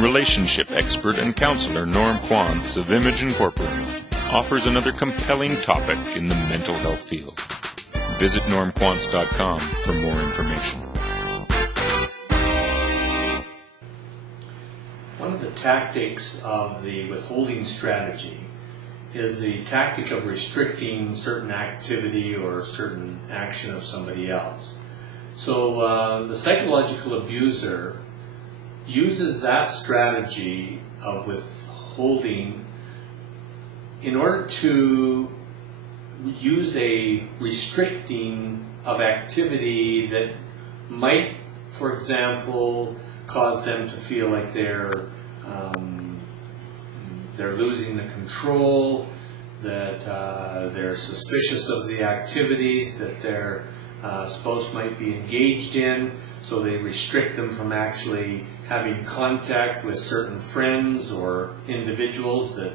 Relationship expert and counselor Norm Quantz of Image Incorporated offers another compelling topic in the mental health field. Visit normquantz.com for more information. One of the tactics of the withholding strategy is the tactic of restricting certain activity or certain action of somebody else. So the psychological abuser uses that strategy of withholding in order to use a restricting of activity that might, for example, cause them to feel like they're losing the control, that they're suspicious of the activities that their spouse might be engaged in, so they restrict them from actually having contact with certain friends or individuals that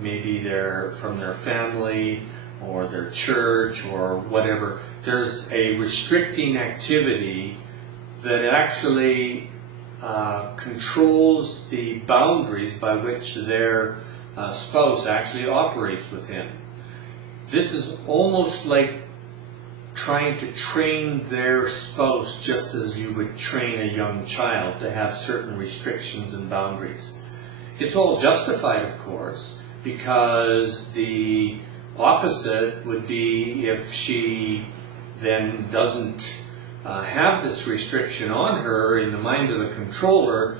maybe they're from their family or their church or whatever. There's a restricting activity that actually controls the boundaries by which their spouse actually operates within. This is almost like trying to train their spouse just as you would train a young child to have certain restrictions and boundaries. It's all justified, of course, because the opposite would be if she then doesn't have this restriction on her. In the mind of the controller,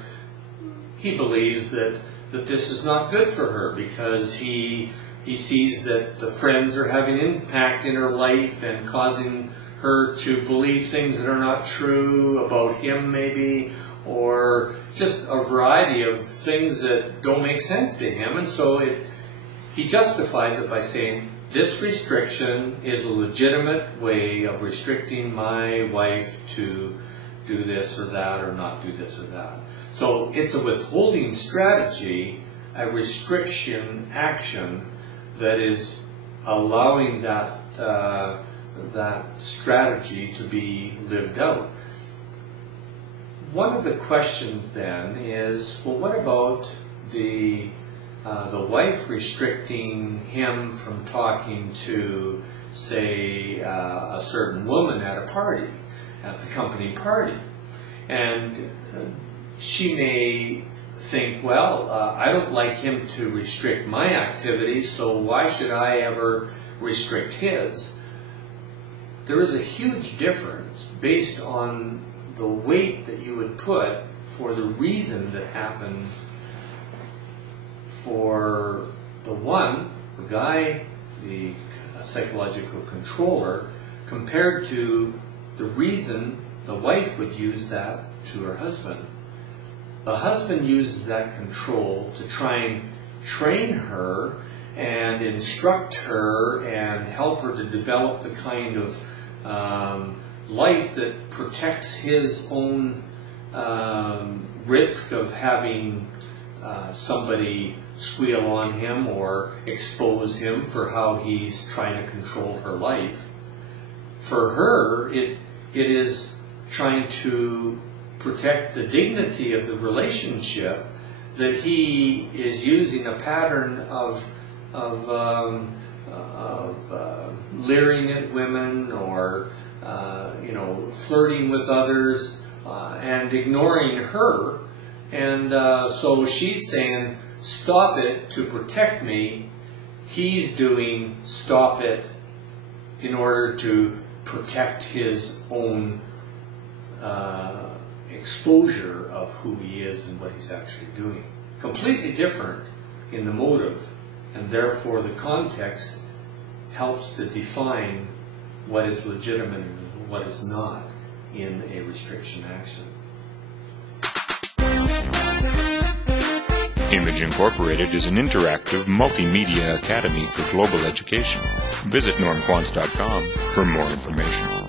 he believes that this is not good for her because he sees that the friends are having an impact in her life and causing her to believe things that are not true about him maybe, or just a variety of things that don't make sense to him. And so he justifies it by saying, this restriction is a legitimate way of restricting my wife to do this or that or not do this or that. So it's a withholding strategy, a restriction action that is allowing that strategy to be lived out. One of the questions then is, well, what about the wife restricting him from talking to, say, a certain woman at a party, at the company party? And she may think, well, I don't like him to restrict my activities, so why should I ever restrict his? There is a huge difference based on the weight that you would put for the reason that happens for the one, the guy, the psychological controller, compared to the reason the wife would use that to her husband. The husband uses that control to try and train her and instruct her and help her to develop the kind of life that protects his own risk of having somebody squeal on him or expose him for how he's trying to control her life. For her, it is trying to protect the dignity of the relationship, that he is using a pattern of leering at women or flirting with others and ignoring her. And so she's saying, stop it to protect me. He's doing stop it in order to protect his own exposure of who he is and what he's actually doing. Completely different in the motive, and therefore the context helps to define what is legitimate and what is not in a restriction action. Image Incorporated is an interactive multimedia academy for global education. Visit normquantz.com for more information.